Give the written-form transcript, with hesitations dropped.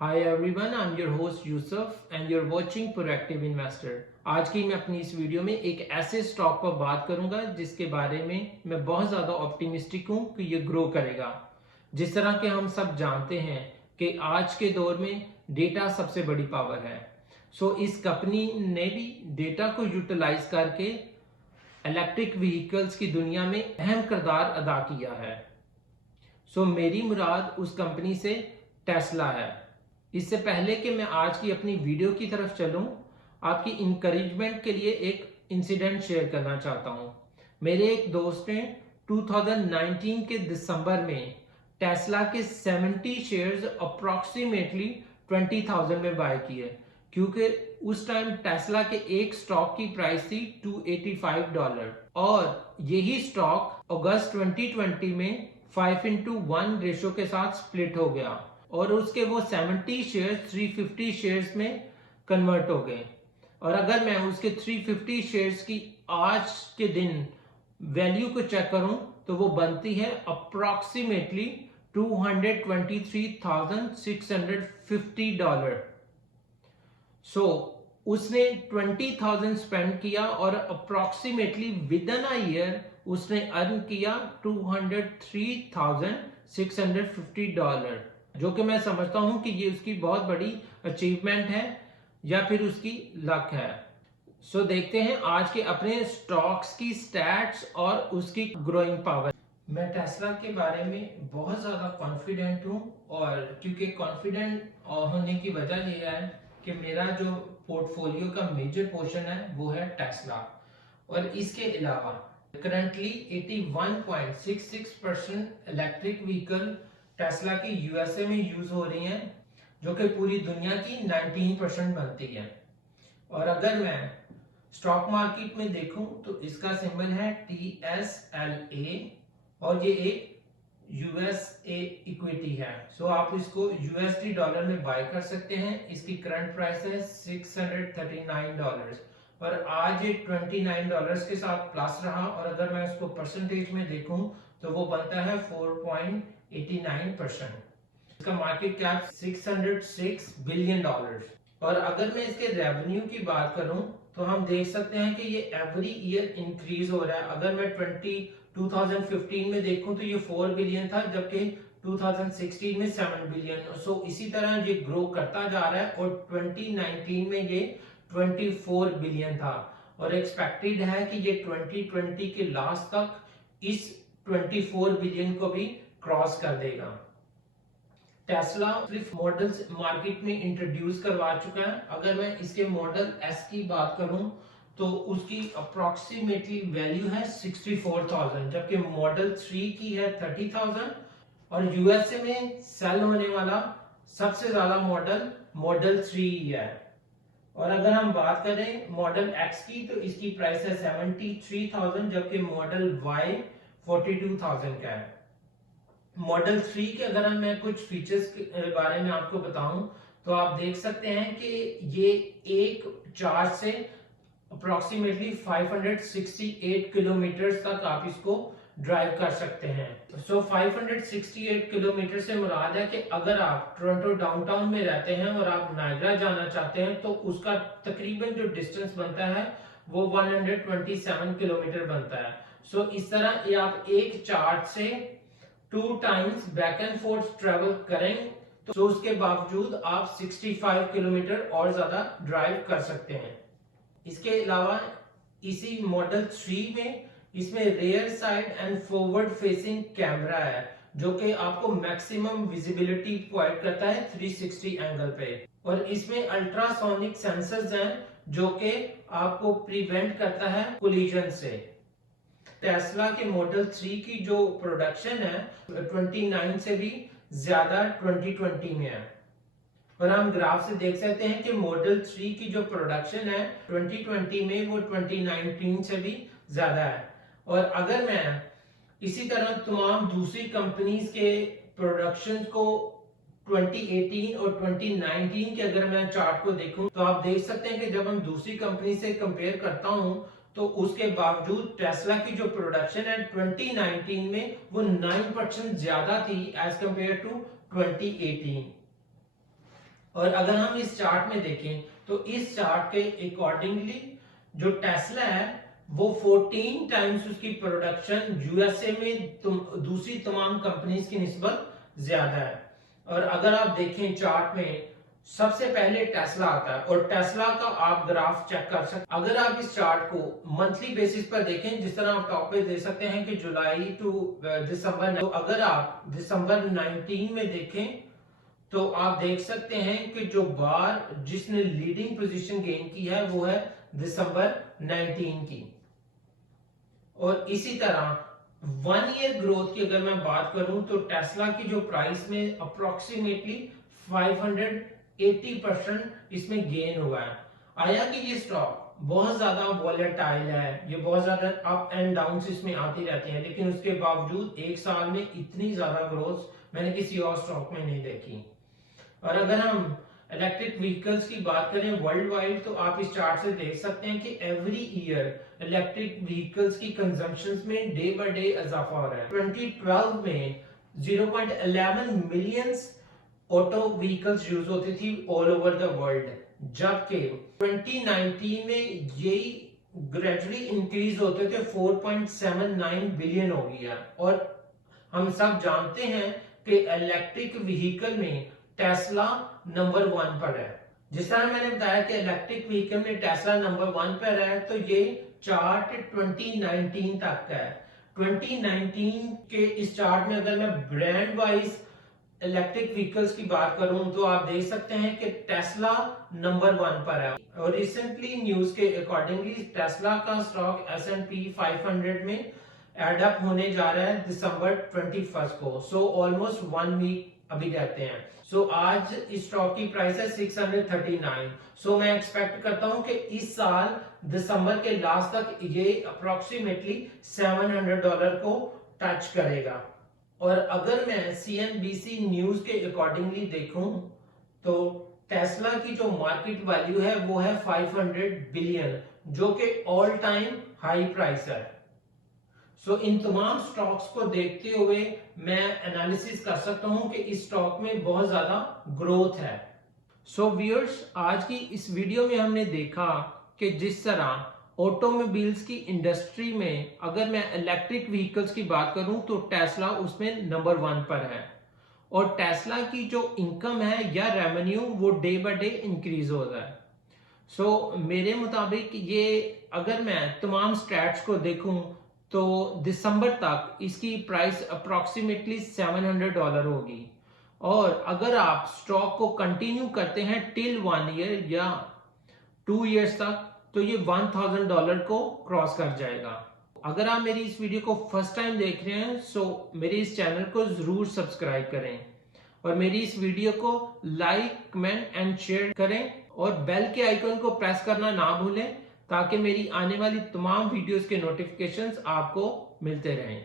Hi everyone, I'm your host Yusuf and you're watching Proactive Investor। आज की मैं अपनी इस वीडियो में एक ऐसे स्टॉक पर बात करूंगा जिसके बारे में मैं बहुत ज़्यादा ऑप्टिमिस्टिक हूं कि ये ग्रो करेगा। जिस तरह के हम सब जानते हैं कि आज के दौर में डेटा सबसे बड़ी पावर है। इस कंपनी ने भी डेटा को यूटिलाइज करके इलेक्ट्रिक व्हीकल्स की दुनिया में अहम किरदार अदा किया है। मेरी मुराद उस कंपनी से टेस्ला है। इससे पहले कि मैं आज की अपनी वीडियो की तरफ चलूं, आपकी इंकरेजमेंट के लिए एक इंसिडेंट शेयर करना चाहता हूं। मेरे एक दोस्त ने 2019 के दिसंबर में टेस्ला के 70 शेयर्स अप्रॉक्सीमेटली 20,000 में बाय किए, क्योंकि उस टाइम टेस्ला के एक स्टॉक की प्राइस थी $285 और यही स्टॉक अगस्त 2020 में 5:1 रेशो के साथ स्प्लिट हो गया और उसके वो 70 शेयर्स 350 शेयर्स में कन्वर्ट हो गए। और अगर मैं उसके 350 शेयर्स की आज के दिन वैल्यू को चेक करूं तो वो बनती है अप्रॉक्सीमेटली $223,650। उसने 20,000 स्पेंड किया और approximately with in a year उसने अर्न किया $203,650, जो कि मैं समझता हूं कि ये उसकी बहुत बड़ी अचीवमेंट है या फिर उसकी लक है। देखते हैं आज के अपने स्टॉक्स की स्टैट्स और उसकी ग्रोइंग पावर। मैं टेस्ला के बारे में बहुत ज़्यादा कॉन्फिडेंट हूँ और क्योंकि कॉन्फिडेंट होने की वजह यह है कि मेरा जो पोर्टफोलियो का मेजर पोर्शन है वो है टेस्ला। और इसके अलावा करंटली 81.66% इलेक्ट्रिक व्हीकल टेस्ला की यूएसए में यूज हो रही हैं, जो कि पूरी दुनिया की 19% बनती है। और अगर मैं स्टॉक मार्केट में देखूं तो इसका सिंबल है TSLA और ये एक यूएसए इक्विटी है। आप इसको यूएसडी डॉलर में बाय कर सकते हैं। इसकी करंट प्राइस है $639 और आज ये $29 के साथ प्लस रहा। और अगर मैं इसको परसेंटेज में देखूं तो वो बनता है 4.89%। इसका मार्केट कैप $606 बिलियन। और अगर मैं इसके रेवेन्यू की बात करूं तो हम देख सकते हैं कि ये एवरी ईयर इंक्रीज हो रहा है। अगर मैं 2015 में देखूं तो ये 4 बिलियन था, जबकि 2016 में 7 बिलियन। इसी तरह ये ग्रो करता जा रहा है और 2019 में ये 24 बिलियन था और एक्सपेक्टेड है कि ये 2020 के लास्ट तक इस 24 बिलियन को भी क्रॉस कर देगा। टेस्ला सिर्फ मॉडल्स मार्केट में इंट्रोड्यूस करवा चुका है। अगर मैं इसके मॉडल एस की बात करूं तो उसकी अप्रोक्सीमेटली वैल्यू है 64,000, जबकि मॉडल 3 की है 30,000 और यूएसए में सेल होने वाला सबसे ज्यादा मॉडल मॉडल 3 है। और अगर हम बात करें मॉडल एक्स की तो इसकी प्राइस है 73,000, जबकि मॉडल वाई 42,000 का है। मॉडल 3 के अगर मैं कुछ फीचर्स के बारे में आपको बताऊं तो आप देख सकते हैं कि ये एक चार्ज से अप्रोक्सीमेटली 568 किलोमीटर तक आप इसको ड्राइव कर सकते हैं। 568 किलोमीटर से मुराद है कि अगर आप टोरंटो डाउनटाउन में रहते हैं और आप नायग्रा जाना चाहते हैं तो उसका तकरीबन जो डिस्टेंस बनता है वो 127 किलोमीटर बनता है। इस तरह ये आप एक चार्ज से 2 times back and fourth travel करें तो उसके बावजूद आप 65 किलोमीटर और ज्यादा ड्राइव कर सकते हैं। इसके अलावा इसी मॉडल 3 में इसमें rear side and forward facing camera है, जो कि आपको मैक्सिमम विजिबिलिटी प्रोवाइड करता है 360 एंगल पे। और इसमें अल्ट्रासोनिक सेंसर्स हैं जो कि आपको प्रिवेंट करता है कोलिजन से। टेस्ला के मॉडल 3 की जो प्रोडक्शन है 29 से भी ज्यादा 2020 में है। और हम ग्राफ से देख सकते हैं कि मॉडल 3 की जो प्रोडक्शन है 2020 में वो 2019 से भी ज्यादा है। और अगर मैं इसी तरह तमाम दूसरी कंपनीज के प्रोडक्शन को 2018 और 2019 के अगर मैं चार्ट को देखूं तो आप देख सकते हैं कि जब हम दूसरी कंपनी से कंपेयर करता हूं तो उसके बावजूद टेस्ला की जो प्रोडक्शन है 2019 में वो 9% ज्यादा थी एज कंपेयर टू 2018। और अगर हम इस चार्ट में देखें तो इस चार्ट के अकॉर्डिंगली जो टेस्ला है वो 14 टाइम्स उसकी प्रोडक्शन यूएसए में दूसरी तमाम कंपनीज की निस्बत ज्यादा है। और अगर आप देखें चार्ट में सबसे पहले टेस्ला आता है और टेस्ला का आप ग्राफ चेक कर सकते। अगर आप इस चार्ट को मंथली बेसिस पर देखें, जिस तरह आप टॉप पे दे सकते हैं कि जुलाई टू दिसंबर, तो अगर आप दिसंबर 19 में देखें तो आप देख सकते हैं कि जो बार जिसने लीडिंग पोजीशन गेन की है वो है दिसंबर 19 की। और इसी तरह 1 ईयर ग्रोथ की अगर मैं बात करूं तो टेस्ला की जो प्राइस में अप्रोक्सीमेटली 580% इसमें गेन हुआ है। आया कि ये स्टॉक बहुत ज्यादा वॉलेटाइल है, ये बहुत ज्यादा अप एंड डाउन इसमें आती रहती है, लेकिन उसके बावजूद एक साल में इतनी ज्यादा ग्रोथ मैंने किसी और स्टॉक में नहीं देखी। और अगर हम इलेक्ट्रिक व्हीकल्स की बात करें वर्ल्ड वाइड तो आप इस चार्ट से देख सकते हैं कि एवरी ईयर इलेक्ट्रिक व्हीकल्स की कंजम्पशन में डे बाय डे इजाफा हो रहा है। 2012 में 0.11 मिलियन ऑटो व्हीकल्स यूज होती थी ऑल ओवर द वर्ल्ड, जबकि 2019 में यही ग्रेजुअली इंक्रीज होते थे 4.79 बिलियन हो गया। और हम सब जानते हैं कि इलेक्ट्रिक व्हीकल में टेस्ला नंबर 1 पर है। जिस तरह मैंने बताया कि इलेक्ट्रिक व्हीकल में टेस्ला नंबर 1 पर है, तो ये चार्ट 2019 तक का है। 2019 के इस चार्ट में अगर मैं ब्रांड वाइज इलेक्ट्रिक व्हीकल्स की बात करूं तो आप देख सकते हैं कि टेस्ला नंबर 1 पर है। और रिसेंटली न्यूज के अकॉर्डिंगली टेस्ला का स्टॉक S&P 500 में एड अप होने जा रहा है दिसंबर 21 को। सो ऑलमोस्ट 1 वीक अभी रहते हैं। सो आज इस स्टॉक की प्राइस है 639। सो मैं एक्सपेक्ट करता हूं कि इस साल दिसंबर के लास्ट तक ये अप्रोक्सीमेटली $700 को टच करेगा। और अगर मैं CNBC न्यूज के अकॉर्डिंगली देखूं तो टेस्ला की जो मार्केट वैल्यू है वो है 500 बिलियन, जो कि ऑल टाइम हाई प्राइस है। सो इन तमाम स्टॉक्स को देखते हुए मैं एनालिसिस कर सकता हूं कि इस स्टॉक में बहुत ज्यादा ग्रोथ है। सो व्यूअर्स, आज की इस वीडियो में हमने देखा कि जिस तरह ऑटोमोबाइल्स की इंडस्ट्री में अगर मैं इलेक्ट्रिक व्हीकल्स की बात करूं तो टेस्ला उसमें नंबर 1 पर है। और टेस्ला की जो इनकम है या रेवेन्यू वो डे बाय डे इंक्रीज हो रहा है। सो मेरे मुताबिक ये अगर मैं तमाम स्टैट्स को देखूं तो दिसंबर तक इसकी प्राइस अप्रोक्सीमेटली $700 होगी। और अगर आप स्टॉक को कंटिन्यू करते हैं टिल 1 ईयर या 2 इयर्स तक तो ये $1000 को क्रॉस कर जाएगा। अगर आप मेरी इस वीडियो को फर्स्ट टाइम देख रहे हैं सो मेरे इस चैनल को जरूर सब्सक्राइब करें और मेरी इस वीडियो को लाइक, कमेंट एंड शेयर करें और बेल के आइकन को प्रेस करना ना भूलें ताकि मेरी आने वाली तमाम वीडियोस के नोटिफिकेशंस आपको मिलते रहें।